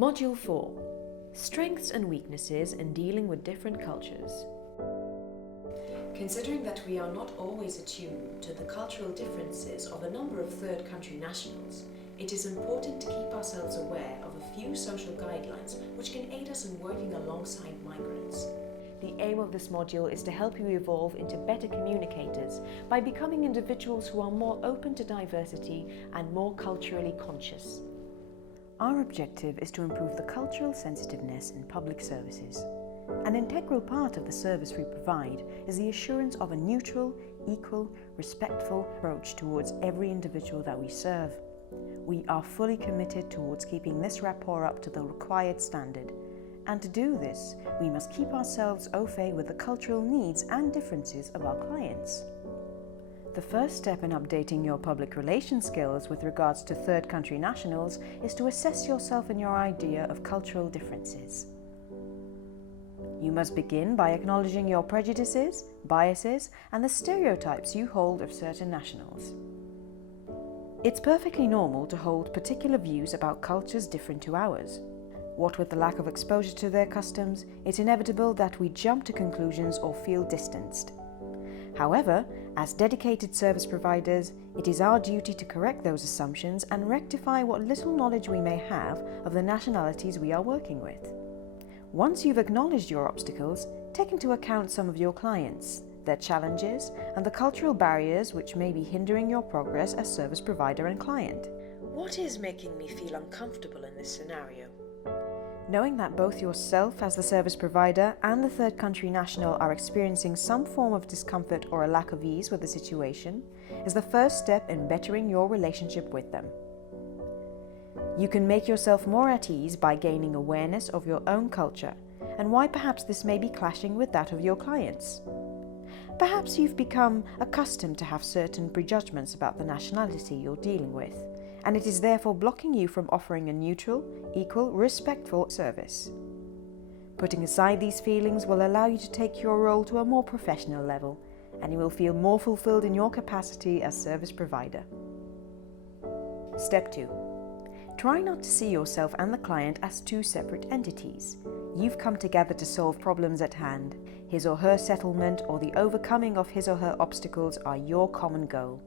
Module 4. Strengths and weaknesses in dealing with different cultures. Considering that we are not always attuned to the cultural differences of a number of third country nationals, it is important to keep ourselves aware of a few social guidelines which can aid us in working alongside migrants. The aim of this module is to help you evolve into better communicators by becoming individuals who are more open to diversity and more culturally conscious. Our objective is to improve the cultural sensitiveness in public services. An integral part of the service we provide is the assurance of a neutral, equal, respectful approach towards every individual that we serve. We are fully committed towards keeping this rapport up to the required standard. And to do this, we must keep ourselves au fait with the cultural needs and differences of our clients. The first step in updating your public relations skills with regards to third country nationals is to assess yourself and your idea of cultural differences. You must begin by acknowledging your prejudices, biases, and the stereotypes you hold of certain nationals. It's perfectly normal to hold particular views about cultures different to ours. What with the lack of exposure to their customs, it's inevitable that we jump to conclusions or feel distanced. However, as dedicated service providers, it is our duty to correct those assumptions and rectify what little knowledge we may have of the nationalities we are working with. Once you've acknowledged your obstacles, take into account some of your clients, their challenges, and the cultural barriers which may be hindering your progress as service provider and client. What is making me feel uncomfortable in this scenario? Knowing that both yourself as the service provider and the third country national are experiencing some form of discomfort or a lack of ease with the situation is the first step in bettering your relationship with them. You can make yourself more at ease by gaining awareness of your own culture and why perhaps this may be clashing with that of your clients. Perhaps you've become accustomed to have certain prejudgments about the nationality you're dealing with, and it is therefore blocking you from offering a neutral, equal, respectful service. Putting aside these feelings will allow you to take your role to a more professional level, and you will feel more fulfilled in your capacity as service provider. Step 2. Try not to see yourself and the client as two separate entities. You've come together to solve problems at hand. His or her settlement or the overcoming of his or her obstacles are your common goal.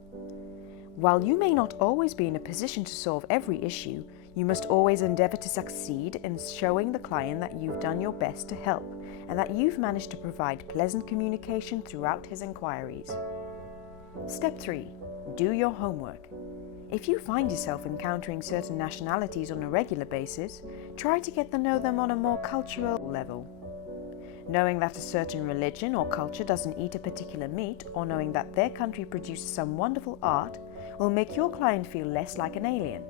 While you may not always be in a position to solve every issue, you must always endeavour to succeed in showing the client that you've done your best to help and that you've managed to provide pleasant communication throughout his inquiries. Step 3. Do your homework. If you find yourself encountering certain nationalities on a regular basis, try to get to know them on a more cultural level. Knowing that a certain religion or culture doesn't eat a particular meat, or knowing that their country produces some wonderful art, will make your client feel less like an alien.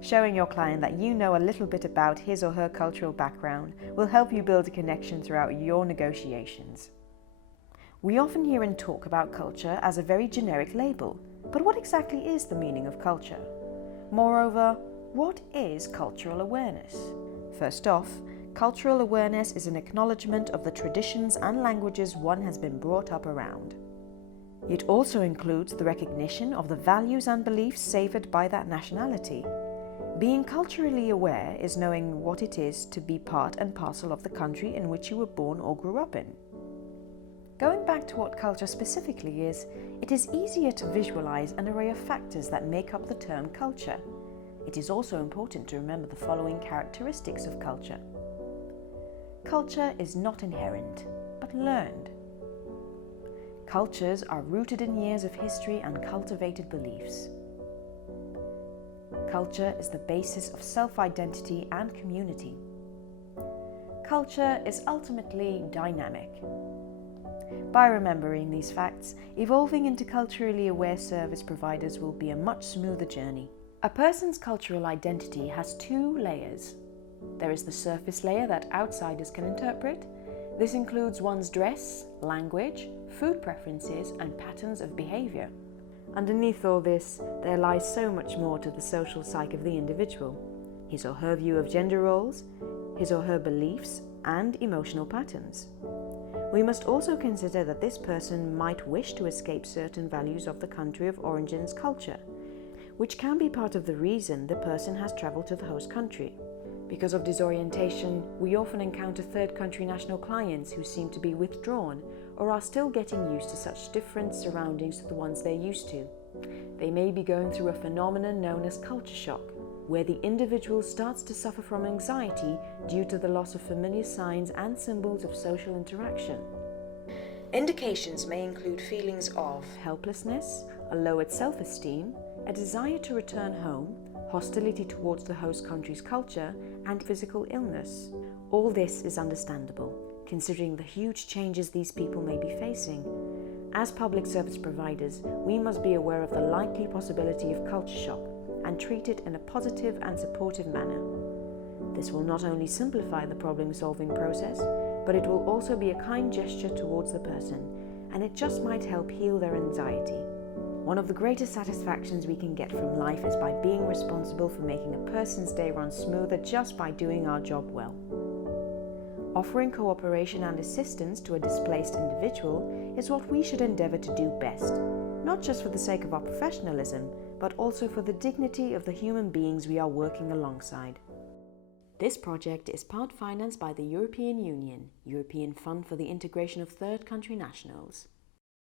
Showing your client that you know a little bit about his or her cultural background will help you build a connection throughout your negotiations. We often hear and talk about culture as a very generic label, but what exactly is the meaning of culture? Moreover, what is cultural awareness? First off, cultural awareness is an acknowledgement of the traditions and languages one has been brought up around. It also includes the recognition of the values and beliefs savoured by that nationality. Being culturally aware is knowing what it is to be part and parcel of the country in which you were born or grew up in. Going back to what culture specifically is, it is easier to visualize an array of factors that make up the term culture. It is also important to remember the following characteristics of culture. Culture is not inherent, but learned. Cultures are rooted in years of history and cultivated beliefs. Culture is the basis of self-identity and community. Culture is ultimately dynamic. By remembering these facts, evolving into culturally aware service providers will be a much smoother journey. A person's cultural identity has two layers. There is the surface layer that outsiders can interpret. This includes one's dress, language, food preferences, and patterns of behaviour. Underneath all this, there lies so much more to the social psyche of the individual. His or her view of gender roles, his or her beliefs, and emotional patterns. We must also consider that this person might wish to escape certain values of the country of origin's culture, which can be part of the reason the person has travelled to the host country. Because of disorientation, we often encounter third country national clients who seem to be withdrawn or are still getting used to such different surroundings to the ones they're used to. They may be going through a phenomenon known as culture shock, where the individual starts to suffer from anxiety due to the loss of familiar signs and symbols of social interaction. Indications may include feelings of helplessness, a lowered self-esteem, a desire to return home, hostility towards the host country's culture, and physical illness. All this is understandable, considering the huge changes these people may be facing. As public service providers, we must be aware of the likely possibility of culture shock and treat it in a positive and supportive manner. This will not only simplify the problem-solving process, but it will also be a kind gesture towards the person, and it just might help heal their anxiety. One of the greatest satisfactions we can get from life is by being responsible for making a person's day run smoother just by doing our job well. Offering cooperation and assistance to a displaced individual is what we should endeavour to do best, not just for the sake of our professionalism, but also for the dignity of the human beings we are working alongside. This project is part financed by the European Union, European Fund for the Integration of Third Country Nationals.